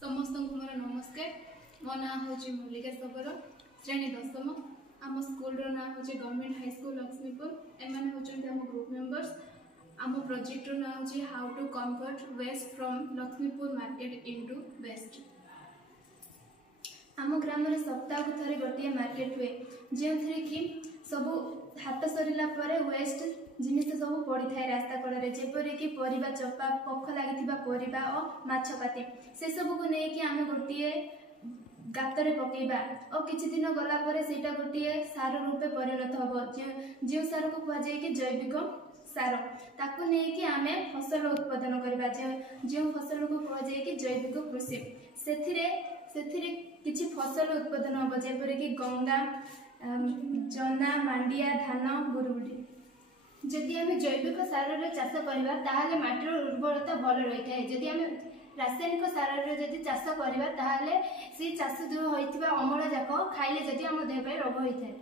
समस्त मोर नमस्कार। मो ना हूँ मल्लिका सगर श्रेणी 10म। आम स्कूल ना हूँ गवर्नमेंट हाई स्कूल लक्ष्मीपुर। एम होती आम ग्रुप मेंबर्स। आम प्रोजेक्ट ना हूँ how to convert waste from Lakshmipur market into best. आम ग्राम में सप्ताह को थे गोटे मार्केट हुए जो थी कि सब हाथ सरला वेस्ट जिनिस सब पड़ी था रास्ता कड़े जेपरिक परिबा चपा पख लगी परिबा और माछपाती से सब को लेकिन आम गोटे गातर पकेबा और किछि दिन गला परे सेटा गोटे सार रूपे परिणत हम जो सार को कहुए कि जैविक सार ताकू नहीं आमे फसल उत्पादन करबा जो फसल को कहुए कि जैविक कृषि से किछि फसल उत्पादन हम जेपरिक गंगा जना मांडिया धान बुरुबुड़ी। जदि आम जैविक सार चाष करवा ताहले माटीर उर्वरता भल रही है। जदि आम रासायनिक सार जदि चाष करवा ताहले से चाष जो होइतिबा अमल जाक खाइले जदि आम देह पे रोग होइथाय।